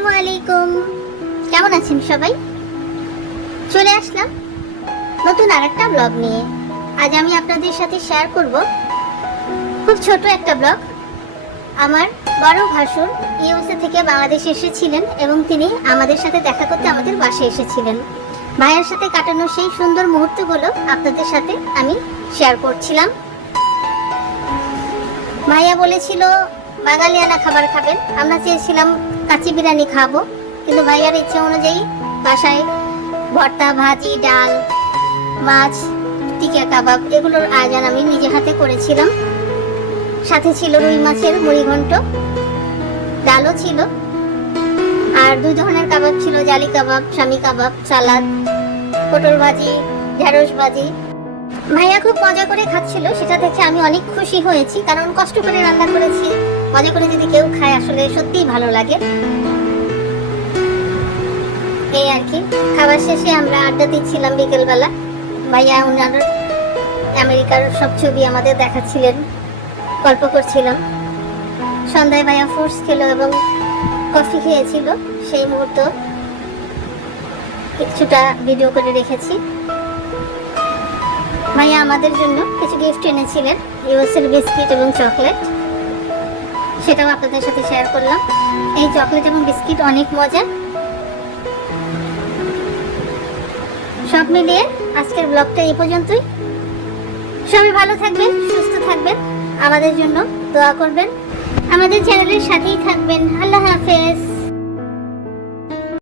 আসসালামু আলাইকুম। কেমন আছেন সবাই? চলে আসলাম নতুন আরেকটা ব্লগ নিয়ে। আজ আমি আপনাদের সাথে শেয়ার করব খুব ছোট একটা ব্লগ আমার বড় ভাসুর ইউএসএ থেকে বাংলাদেশে এসেছিলেন এবং তিনি আমাদের সাথে দেখা করতে আমাদের বাসায় এসেছিলেন। ভাইয়ের সাথে কাটানো সেই সুন্দর মুহূর্তগুলো আপনাদের সাথে আমি শেয়ার করছিলাম। ভাইয়া বলেছিল বাঙালিয়ানা খাবার খাবেন। আমরা চেয়েছিলাম কাচি বিরিয়ানি খাব, কিন্তু ভাইয়ার ইচ্ছে অনুযায়ী বাসায় ভর্তা, ভাজি, ডাল, মাছ টিকা কাবাব এগুলোর আয়োজন আমি নিজে হাতে করেছিলাম। সাথে ছিল রুই মাছের মুড়ি ঘন্ট, ডালও ছিল, আর দুই ধরনের কাবাব ছিল, জালি কাবাব স্বামী কাবাব, সালাদ, পটল ভাজি, ঢেঁড়স ভাজি। ভাইয়া খুব মজা করে খাচ্ছিল, সেটা দেখে আমি অনেক খুশি হয়েছি, কারণ কষ্ট করে রান্না করেছি। মজা করে যদি কেউ খায়, আসলে সত্যিই ভালো লাগে। এই আর কি। খাবার শেষে আমরা আড্ডা দিচ্ছিলাম বিকেলবেলা। ভাইয়া ওনার আমেরিকার সব ছবি আমাদের দেখাচ্ছিলেন, গল্প করছিলাম। সন্ধ্যায় ভাইয়া ফ্রুটস খেলো এবং কফি খেয়েছিল সেই মুহূর্ত। কিছুটা ভিডিও করে রেখেছি। ভাইয়া আমাদের জন্য কিছু গিফট এনেছিলেন, ইউএসএর বিস্কিট এবং চকলেট। সেটাও আপনাদের সাথে শেয়ার করলাম। এই চকলেট এবং বিস্কিট অনেক মজা সব মিলিয়ে আজকের ব্লগটা এই পর্যন্তই। সবাই ভালো থাকবেন, সুস্থ থাকবেন, আমাদের জন্য দোয়া করবেন। আমাদের চ্যানেলের সাথেই থাকবেন। আল্লাহ হাফেজ।